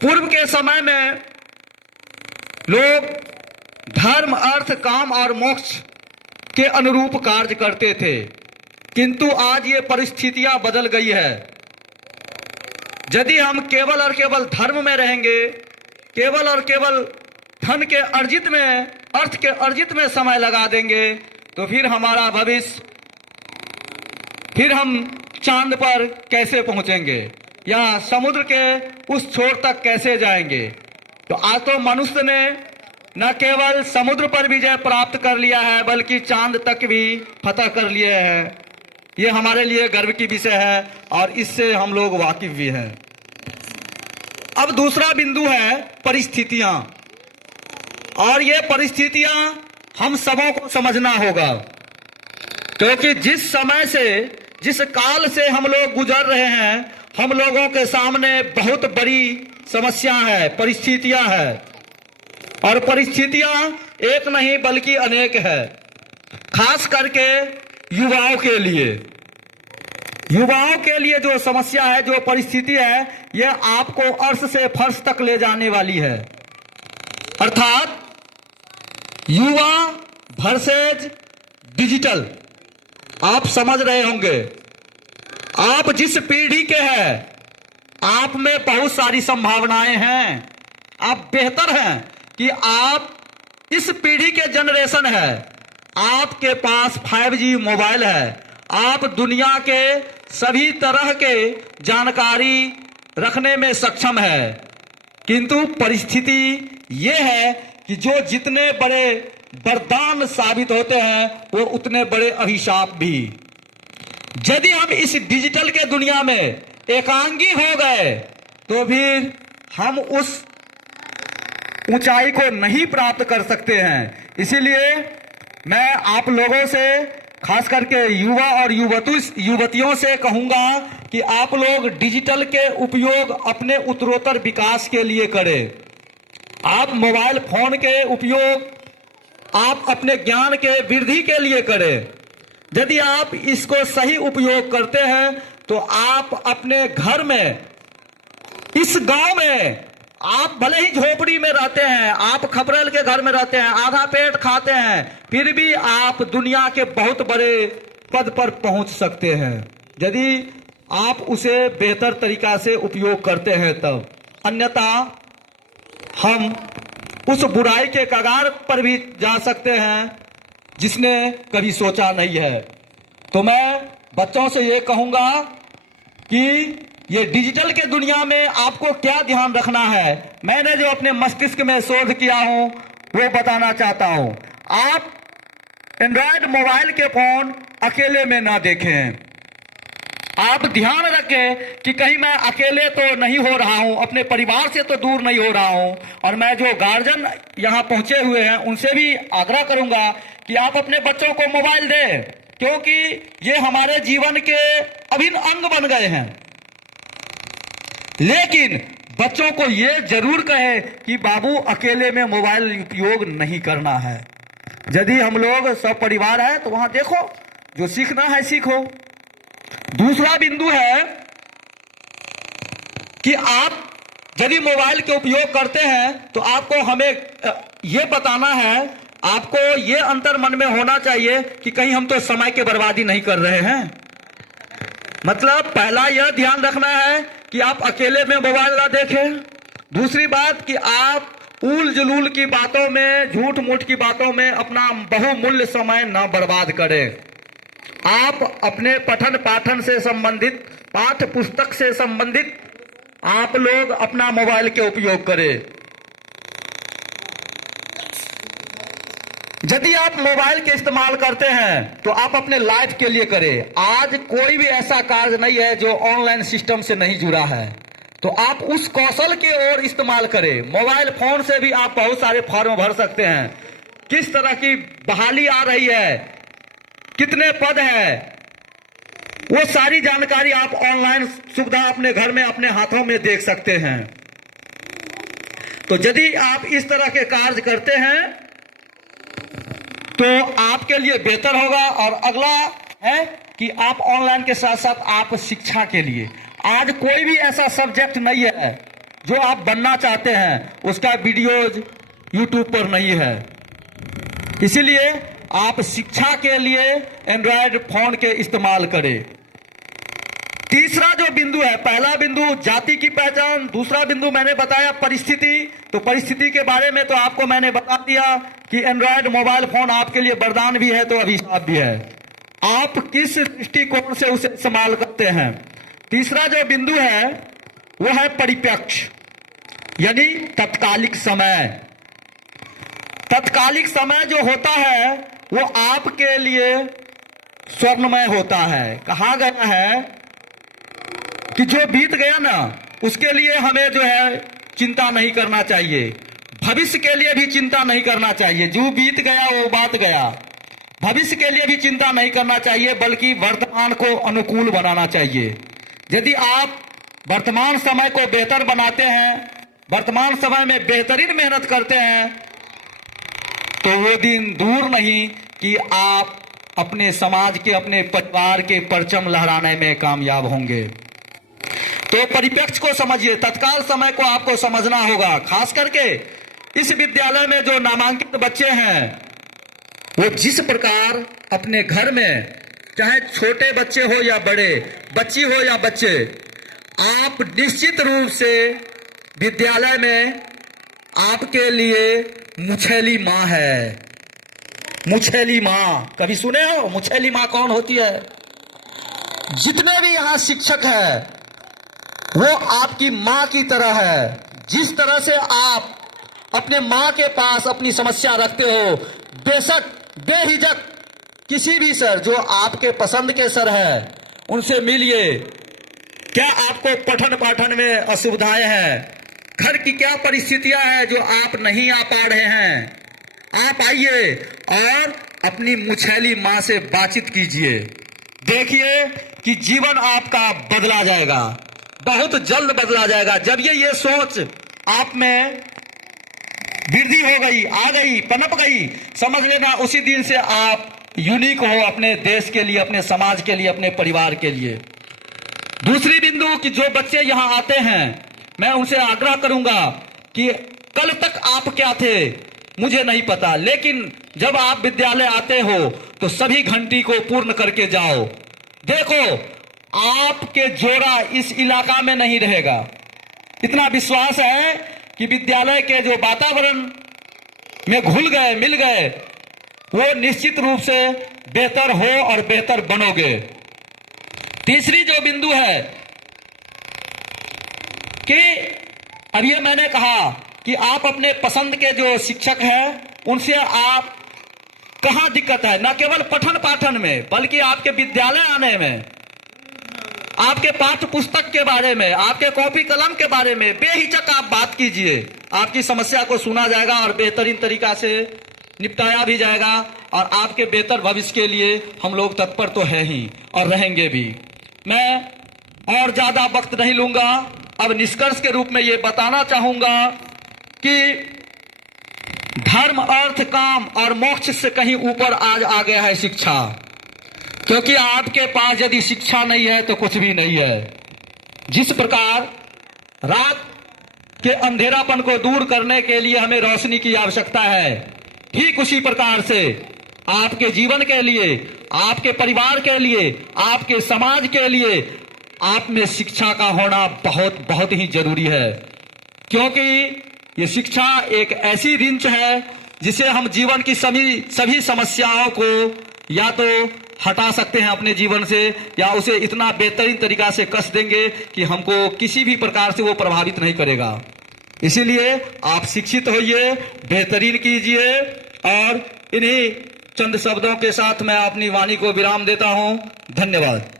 पूर्व के समय में लोग धर्म, अर्थ, काम और मोक्ष के अनुरूप कार्य करते थे, किंतु आज ये परिस्थितियां बदल गई है। यदि हम केवल और केवल धर्म में रहेंगे, केवल और केवल धन के अर्जित में, अर्थ के अर्जित में समय लगा देंगे, तो फिर हमारा भविष्य, फिर हम चांद पर कैसे पहुंचेंगे या समुद्र के उस छोर तक कैसे जाएंगे। तो आज तो मनुष्य ने न केवल समुद्र पर विजय प्राप्त कर लिया है, बल्कि चांद तक भी फतह कर लिए हैं। ये हमारे लिए गर्व की विषय है और इससे हम लोग वाकिफ भी हैं। अब दूसरा बिंदु है परिस्थितियां, और ये परिस्थितियां हम सबों को समझना होगा, क्योंकि जिस समय से, जिस काल से हम लोग गुजर रहे हैं, हम लोगों के सामने बहुत बड़ी समस्या है, परिस्थितियां हैं। और परिस्थितियां एक नहीं बल्कि अनेक है, खास करके युवाओं के लिए। युवाओं के लिए जो समस्या है, जो परिस्थिति है, यह आपको अर्श से फर्श तक ले जाने वाली है। अर्थात युवा वर्सेज डिजिटल। आप समझ रहे होंगे, आप जिस पीढ़ी के हैं, आप में बहुत सारी संभावनाएं हैं। आप बेहतर हैं कि आप इस पीढ़ी के जनरेशन है, आपके पास 5G मोबाइल है, आप दुनिया के सभी तरह के जानकारी रखने में सक्षम है। किंतु परिस्थिति ये है कि जो जितने बड़े वरदान साबित होते हैं, वो उतने बड़े अभिशाप भी। यदि हम इस डिजिटल के दुनिया में एकांगी हो गए, तो फिर हम उस ऊंचाई को नहीं प्राप्त कर सकते हैं। इसीलिए मैं आप लोगों से, खास करके युवा और युवतियों से कहूंगा कि आप लोग डिजिटल के उपयोग अपने उत्तरोत्तर विकास के लिए करें। आप मोबाइल फोन के उपयोग आप अपने ज्ञान के वृद्धि के लिए करें। यदि आप इसको सही उपयोग करते हैं, तो आप अपने घर में, इस गांव में, आप भले ही झोपड़ी में रहते हैं, आप खपरेल के घर में रहते हैं, आधा पेट खाते हैं, फिर भी आप दुनिया के बहुत बड़े पद पर पहुंच सकते हैं, यदि आप उसे बेहतर तरीका से उपयोग करते हैं तब। अन्यथा हम उस बुराई के कगार पर भी जा सकते हैं जिसने कभी सोचा नहीं है। तो मैं बच्चों से ये कहूंगा कि ये डिजिटल के दुनिया में आपको क्या ध्यान रखना है। मैंने जो अपने मस्तिष्क में शोध किया हूं, वो बताना चाहता हूं। आप एंड्रॉयड मोबाइल के फोन अकेले में ना देखें। आप ध्यान रखें कि कहीं मैं अकेले तो नहीं हो रहा हूं, अपने परिवार से तो दूर नहीं हो रहा हूं। और मैं जो गार्जियन यहां पहुंचे हुए हैं, उनसे भी आग्रह करूंगा कि आप अपने बच्चों को मोबाइल दें, क्योंकि ये हमारे जीवन के अभिन्न अंग बन गए हैं। लेकिन बच्चों को ये जरूर कहें कि बाबू अकेले में मोबाइल उपयोग नहीं करना है। यदि हम लोग सब परिवार है तो वहां देखो, जो सीखना है सीखो। दूसरा बिंदु है कि आप यदि मोबाइल के उपयोग करते हैं, तो आपको हमें यह बताना है, आपको ये अंतर मन में होना चाहिए कि कहीं हम तो समय की बर्बादी नहीं कर रहे हैं। मतलब पहला यह ध्यान रखना है कि आप अकेले में मोबाइल ना देखें। दूसरी बात कि आप उल जुलूल की बातों में, झूठ मूठ की बातों में अपना बहुमूल्य समय ना बर्बाद करें। आप अपने पठन पाठन से संबंधित, पाठ्य पुस्तक से संबंधित आप लोग अपना मोबाइल के उपयोग करें। यदि आप मोबाइल के इस्तेमाल करते हैं तो आप अपने लाइफ के लिए करें। आज कोई भी ऐसा कार्य नहीं है जो ऑनलाइन सिस्टम से नहीं जुड़ा है, तो आप उस कौशल की ओर इस्तेमाल करें। मोबाइल फोन से भी आप बहुत सारे फॉर्म भर सकते हैं। किस तरह की बहाली आ रही है, कितने पद हैं, वो सारी जानकारी आप ऑनलाइन सुविधा अपने घर में, अपने हाथों में देख सकते हैं। तो यदि आप इस तरह के कार्य करते हैं तो आपके लिए बेहतर होगा। और अगला है कि आप ऑनलाइन के साथ साथ आप शिक्षा के लिए, आज कोई भी ऐसा सब्जेक्ट नहीं है जो आप बनना चाहते हैं उसका वीडियोज यूट्यूब पर नहीं है। इसीलिए आप शिक्षा के लिए एंड्रॉयड फोन के इस्तेमाल करें। तीसरा जो बिंदु है, पहला बिंदु जाति की पहचान, दूसरा बिंदु मैंने बताया परिस्थिति। तो परिस्थिति के बारे में तो आपको मैंने बता दिया कि एंड्रॉयड मोबाइल फोन आपके लिए वरदान भी है तो अभिशाप भी है, आप किस दृष्टिकोण से उसे इस्तेमाल करते हैं। तीसरा जो बिंदु है वो है परिप्रेक्ष्य, यानी तत्कालिक समय। तत्कालिक समय जो होता है वो आपके लिए स्वर्णमय होता है। कहा गया है कि जो बीत गया ना उसके लिए हमें जो है चिंता नहीं करना चाहिए, भविष्य के लिए भी चिंता नहीं करना चाहिए। जो बीत गया वो बात गया, भविष्य के लिए भी चिंता नहीं करना चाहिए, बल्कि वर्तमान को अनुकूल बनाना चाहिए। यदि आप वर्तमान समय को बेहतर बनाते हैं, वर्तमान समय में बेहतरीन मेहनत करते हैं, तो वो दिन दूर नहीं कि आप अपने समाज के, अपने परिवार के परचम लहराने में कामयाब होंगे। तो परिप्रेक्ष्य को समझिए, तत्काल समय को आपको समझना होगा। खास करके इस विद्यालय में जो नामांकित बच्चे हैं वो जिस प्रकार अपने घर में, चाहे छोटे बच्चे हो या बड़े, बच्ची हो या बच्चे, आप निश्चित रूप से विद्यालय में आपके लिए मुछैली माँ है। मुछैली माँ कभी सुने हो? मुछैली माँ कौन होती है? जितने भी यहाँ शिक्षक हैं वो आपकी माँ की तरह है। जिस तरह से आप अपने माँ के पास अपनी समस्या रखते हो, बेशक बेहिजक किसी भी सर जो आपके पसंद के सर हैं उनसे मिलिए। क्या आपको पठन पाठन में असुविधाएं हैं, घर की क्या परिस्थितियां हैं जो आप नहीं आ पा रहे हैं, आप आइए और अपनी मुछैली माँ से बातचीत कीजिए। देखिए कि जीवन आपका बदला जाएगा, बहुत जल्द बदला जाएगा। जब ये सोच आप में वृद्धि हो गई, आ गई, पनप गई, समझ लेना उसी दिन से आप यूनिक हो अपने देश के लिए, अपने समाज के लिए, अपने परिवार के लिए। दूसरी बिंदु कि जो बच्चे यहाँ आते हैं मैं उनसे आग्रह करूंगा कि कल तक आप क्या थे मुझे नहीं पता, लेकिन जब आप विद्यालय आते हो तो सभी घंटी को पूर्ण करके जाओ। देखो आपके जोड़ा इस इलाका में नहीं रहेगा। इतना विश्वास है कि विद्यालय के जो वातावरण में घुल गए, मिल गए, वो निश्चित रूप से बेहतर हो और बेहतर बनोगे। तीसरी जो बिंदु है कि अब ये मैंने कहा कि आप अपने पसंद के जो शिक्षक हैं उनसे आप कहाँ दिक्कत है, न केवल पठन पाठन में बल्कि आपके विद्यालय आने में, आपके पाठ्य पुस्तक के बारे में, आपके कॉपी कलम के बारे में बेहिचक आप बात कीजिए। आपकी समस्या को सुना जाएगा और बेहतरीन तरीका से निपटाया भी जाएगा और आपके बेहतर भविष्य के लिए हम लोग तत्पर तो है ही और रहेंगे भी। मैं और ज्यादा वक्त नहीं लूंगा। अब निष्कर्ष के रूप में ये बताना चाहूंगा कि धर्म, अर्थ, काम और मोक्ष से कहीं ऊपर आज आ गया है शिक्षा। क्योंकि आपके पास यदि शिक्षा नहीं है तो कुछ भी नहीं है। जिस प्रकार रात के अंधेरापन को दूर करने के लिए हमें रोशनी की आवश्यकता है, ठीक उसी प्रकार से आपके जीवन के लिए, आपके परिवार के लिए, आपके समाज के लिए आप में शिक्षा का होना बहुत बहुत ही जरूरी है। क्योंकि ये शिक्षा एक ऐसी रिंच है जिसे हम जीवन की सभी समस्याओं को या तो हटा सकते हैं अपने जीवन से, या उसे इतना बेहतरीन तरीका से कस देंगे कि हमको किसी भी प्रकार से वो प्रभावित नहीं करेगा। इसीलिए आप शिक्षित होइए, बेहतरीन कीजिए। और इन्हीं चंद शब्दों के साथ मैं अपनी वाणी को विराम देता हूं। धन्यवाद।